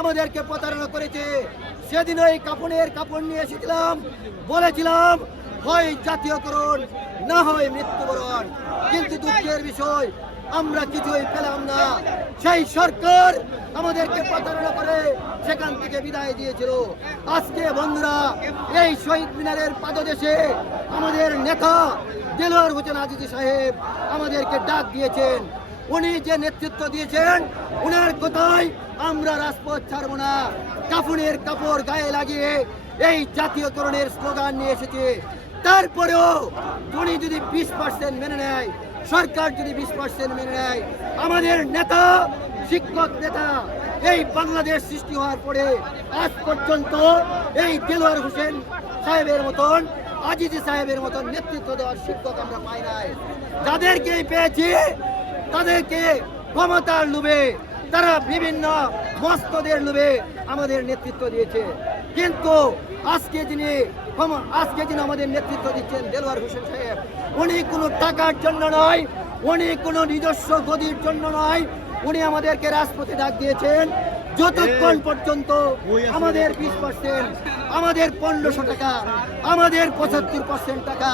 আমাদেরকে প্রতারণা করেছে। সেদিন ওই কাপড় নিয়ে এসেছিলাম, বলেছিলাম হয় জাতীয়করণ না হয় মৃত্যুবরণ, কিন্তু দুঃখের বিষয় আমরা কিছুই পেলাম না। সেই সরকার আমাদেরকে প্রতারণা করে সেখান থেকে বিদায় দিয়েছিল। আজকে বন্ধুরা, এই শহীদ মিনারের পাদদেশে আমাদের নেতা দেলোয়ার হোসেন আজিজি সাহেব আমাদেরকে ডাক দিয়েছেন। উনি যে নেতৃত্ব দিয়েছেন, উনার কথায় আমরা রাজপথ ছাড়ব না। কাফনের কাপড় গায়ে লাগিয়ে এই জাতীয়করণের স্লোগান নিয়ে এসেছে। তারপরেও উনি যদি 20% মেনে নেয়, সরকার যদি 20% মেনে নেয়, আমাদের নেতা, শিক্ষক নেতা এই বাংলাদেশ সৃষ্টি হওয়ার পরে আজ পর্যন্ত এই দেলোয়ার হোসেন সাহেবের মতন, আজিজি সাহেবের মতন নেতৃত্ব দেওয়ার শিক্ষক আমরা পাই নাই। যাদেরকে পেয়েছি তাদেরকে ক্ষমতার লোভে, তারা বিভিন্ন মস্তদের লোভে আমাদের নেতৃত্ব দিয়েছে। কিন্তু আজকে যিনি আমাদের নেতৃত্ব দিচ্ছেন দেলোয়ার হোসেন সাহেব, উনি কোনো টাকার জন্য নয়, উনি কোনো নিজস্ব গদির জন্য নয়, উনি আমাদেরকে রাজপথে ডাক দিয়েছেন যতক্ষণ পর্যন্ত আমাদের 20%, আমাদের 1500 টাকা, আমাদের 75% টাকা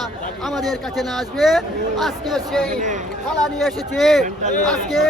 আমাদের কাছে না আসবে। আজকে সেই থালা নিয়ে এসেছে, আজকে